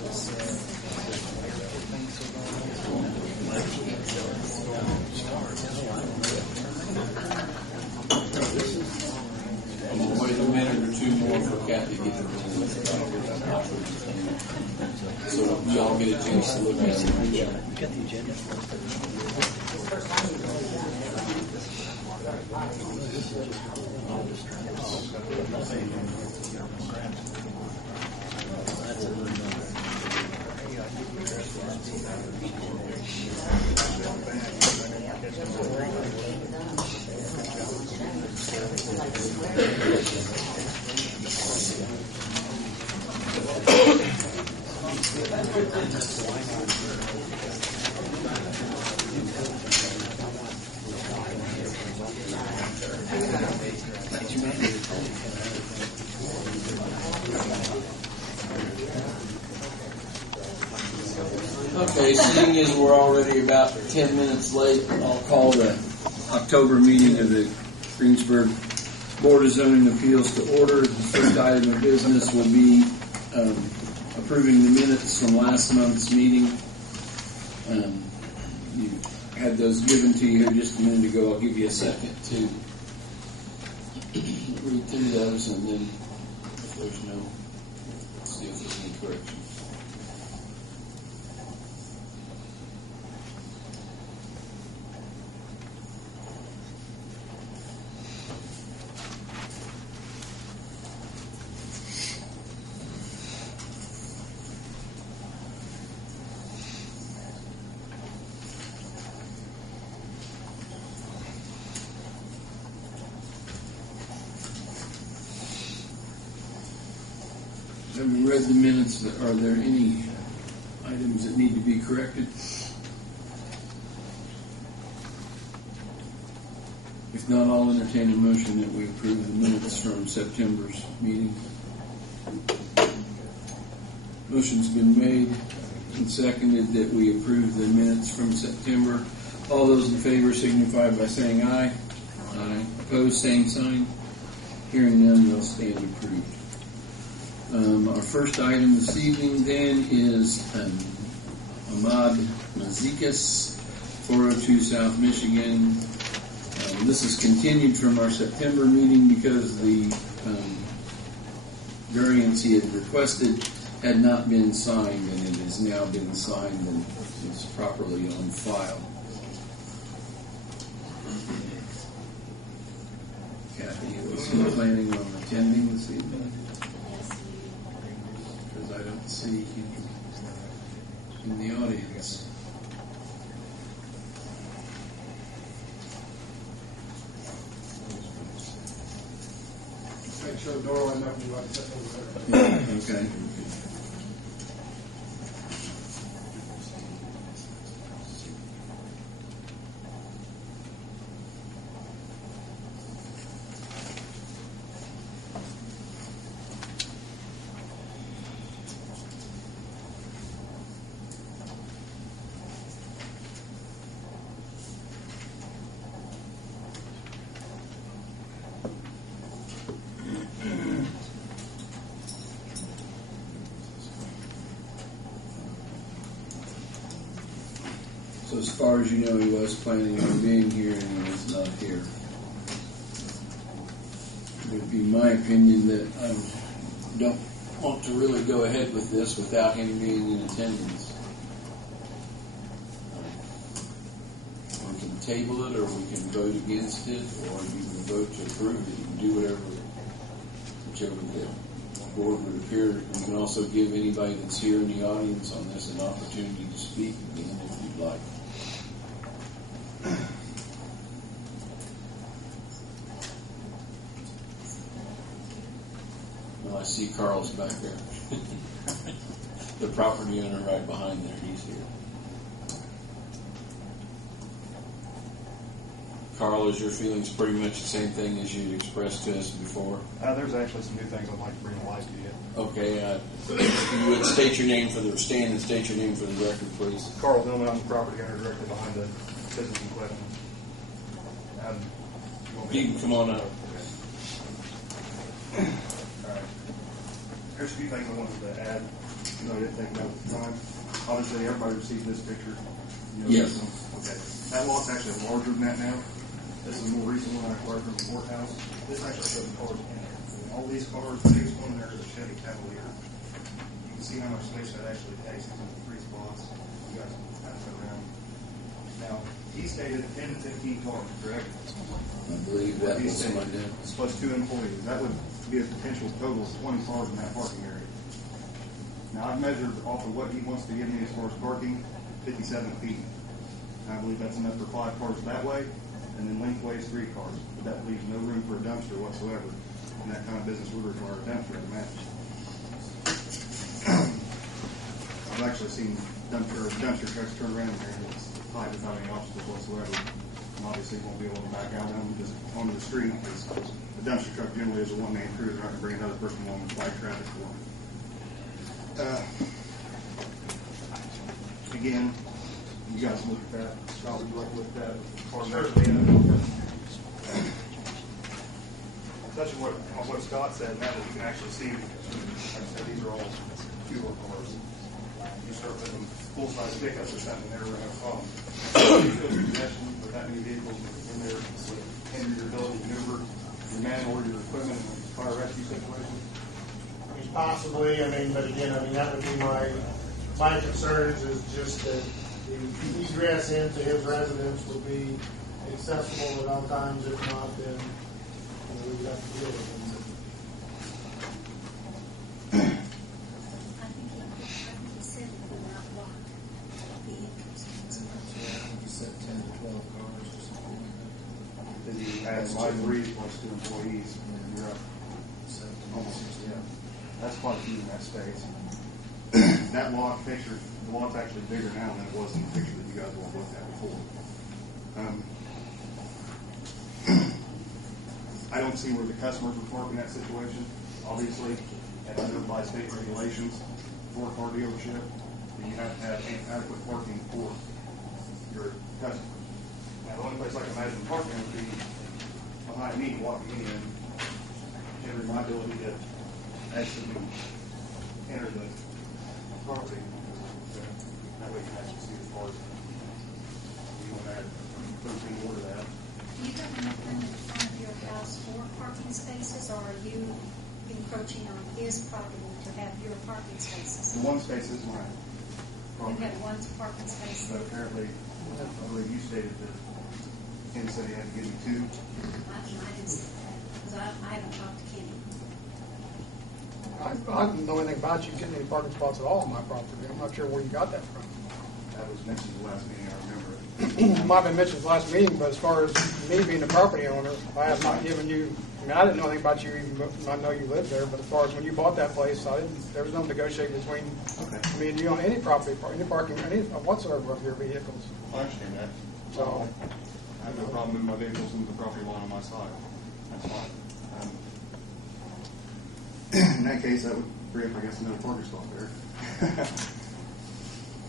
I'm going to wait a minute or two more for Kathy to get her minutes. So we all get a chance to look at it. Got the agenda. Okay, seeing as we're already about 10 minutes late, I'll call the October meeting of the Greensburg Board of Zoning Appeals to order. The first item of business will be approving the minutes from last month's meeting. You had those given to you here just a minute ago. I'll give you a second to read through those, and then if there's no, let's see if there's any corrections. Having read the minutes, are there any items that need to be corrected? If not, I'll entertain a motion that we approve the minutes from September's meeting. Motion's been made and seconded that we approve the minutes from September. All those in favor signify by saying aye. Aye. Opposed, same sign. Hearing none, they'll stand approved. Our first item this evening then is Ahmad Mazikas, 402 South Michigan. This is continued from our September meeting because the variance he had requested had not been signed, and it has now been signed and is properly on file. Kathy, was he planning on attending this evening? Because I don't see him in the audience. Make sure the door wasn't open, you want to sit over there. Okay. So as far as you know, he was planning on being here and he is not here. It would be my opinion that I don't want to really go ahead with this without him being in attendance. We can table it, or we can vote against it, or you can vote to approve it. You can do whichever the board would appear. You can also give anybody that's here in the audience on this an opportunity to speak again if you'd like. Well, I see Carl's back there. The property owner right behind there, he's here. Carl, is your feelings pretty much the same thing as you'd expressed to us before? There's actually some new things I'd like to bring to light to you. Okay, if you would state your name for the stand and state your name for the record, please. Carl Dillman, I'm the property owner directly behind the business in question. You can come on up. All right. There's a few things I wanted to add. No, I didn't think about it at the time. Obviously, everybody received this picture. Yes. Okay. That lot's actually larger than that now. This is a more recent one I acquired from the courthouse. This actually shows the cars in there. All these cars, the biggest one there is a Chevy Cavalier. You can see how much space that actually takes. It's only 3 spots. You guys can kind of go around. Now, he stated 10 to 15 cars, correct? I believe that was somebody did. Plus 2 employees. That would be a potential total of 20 cars in that parking area. Now, I've measured off of what he wants to give me as far as parking, 57 feet. I believe that's enough for 5 cars that way, and then lengthways 3 cars. But that leaves no room for a dumpster whatsoever. And that kind of business would require a dumpster to match. I've actually seen dumpster trucks turn around there and it's tight without any obstacles whatsoever. And obviously won't be able to back out onto the street because the dumpster truck generally is a one-man crew. They're not going to bring another person along and fight traffic for them. Again, you guys look at that. Scott, would you like to look at that? Touching what Scott said, now that you can actually see, like I said, these are all fewer cars. You start putting full-size pickups or something, they're going to have a problem. You feel congestion with that many vehicles in there would hinder your ability to maneuver your man or your equipment in a fire rescue situation? Possibly, but again, that would be my concerns is just that the egress into his residence would be accessible at all times. If not, then we would have to deal with it. I think he said it would not block the entrance. Yeah, I think you said 10 to 12 cars or something like that. Did you add 5 plus 2 employees? You're up. Almost, yeah. That's quite a few in that space. That lot picture, the lot's actually bigger now than it was in the picture that you guys all looked at before. I don't see where the customers would park in that situation. Obviously, and under by state regulations for a car dealership, that you have to have adequate parking for your customers. Now, the only place I can imagine parking would be behind me walking in, hindering my ability to actually enter the property. That way you can actually see the cars. You want to add something more to that. Do you have enough room in front of your house for parking spaces, or are you encroaching on his property to have your parking spaces? The one space is mine. You have one parking space. But apparently, I believe you stated that Ken said he had to give you 2. I didn't say that, because I haven't talked to Kenny. I don't know anything about you getting any parking spots at all on my property. I'm not sure where you got that from. That was mentioned the last meeting, I remember it. It might have been mentioned last meeting, but as far as me being the property owner, I have not given you, I didn't know anything about you, even I know you lived there, but as far as when you bought that place, there was no negotiating between me and you on any property, any parking, any whatsoever of your vehicles. I understand that. So, I have no problem moving my vehicles into the property line on my side. That's fine. In that case, that would free up, I guess, another parking spot there.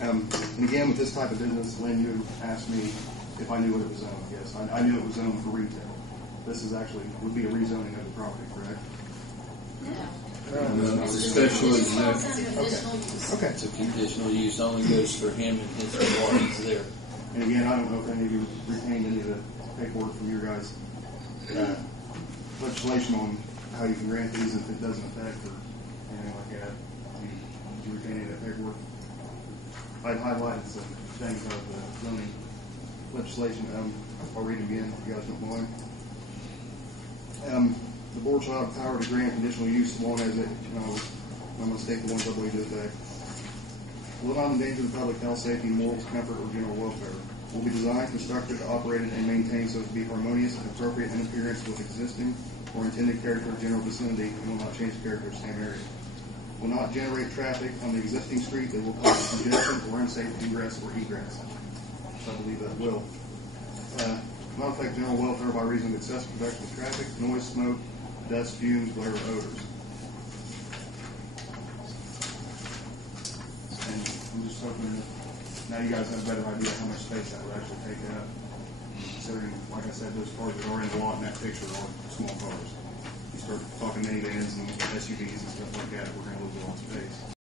And again, with this type of business, Lynn, you asked me if I knew what it was zoned. Yes, I knew it was zoned for retail. This is actually would be a rezoning of the property, correct? No, it's a special exempt. Okay. It's a conditional use, only goes for him and his employees there. And again, I don't know if any of you retained any of the paperwork from your guys' legislation on how you can grant these if it doesn't affect or anything like that. Did you retain any of that paperwork? I'd highlighted some things of the zoning legislation. I'll read it again if you guys don't mind. The board shall have power to grant conditional use as long as it, I'm going to state the ones I believe to effect, will not endanger the public health, safety, morals, comfort, or general welfare. Will be designed, constructed, operated, and maintained so as to be harmonious and appropriate in appearance with existing or intended character of general vicinity and will not change the character of the same area. Will not generate traffic on the existing street that will cause congestion or unsafe ingress or egress. So I believe that will. Not affect general welfare by reason of excessive production of traffic, noise, smoke, dust, fumes, glare, or odors. And I'm just hoping that now you guys have a better idea how much space that would actually take up. Considering, like I said, those cars that are in the lot in that picture are small cars. You start talking minivans and SUVs and stuff like that, we're going to lose a